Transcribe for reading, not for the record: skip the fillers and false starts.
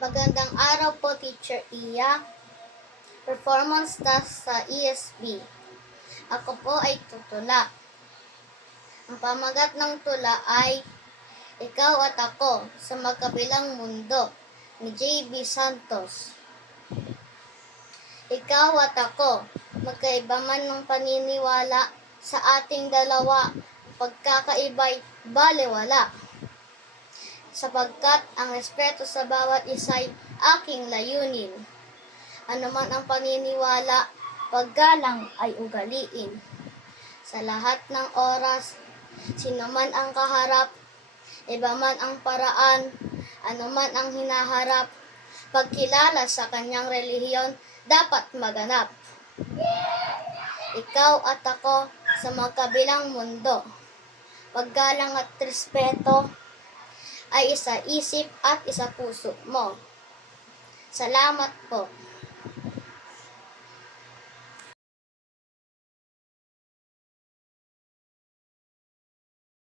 Magandang araw po, Teacher Iya. Performance task sa ESB. Ako po ay tutula. Ang pamagat ng tula ay Ikaw at Ako sa Magkabilang Mundo ni J.B. Santos. Ikaw at ako, magkaiba man ng paniniwala, sa ating dalawa, pagkakaiba'y balewala. Sapagkat ang respeto sa bawat isa'y aking layunin. Ano man ang paniniwala, paggalang ay ugaliin. Sa lahat ng oras, sino man ang kaharap, iba man ang paraan, ano man ang hinaharap, pagkilala sa kanyang relihiyon, dapat maganap. Ikaw at ako sa magkabilang mundo, paggalang at respeto ay isa isip at isa puso mo. Salamat po.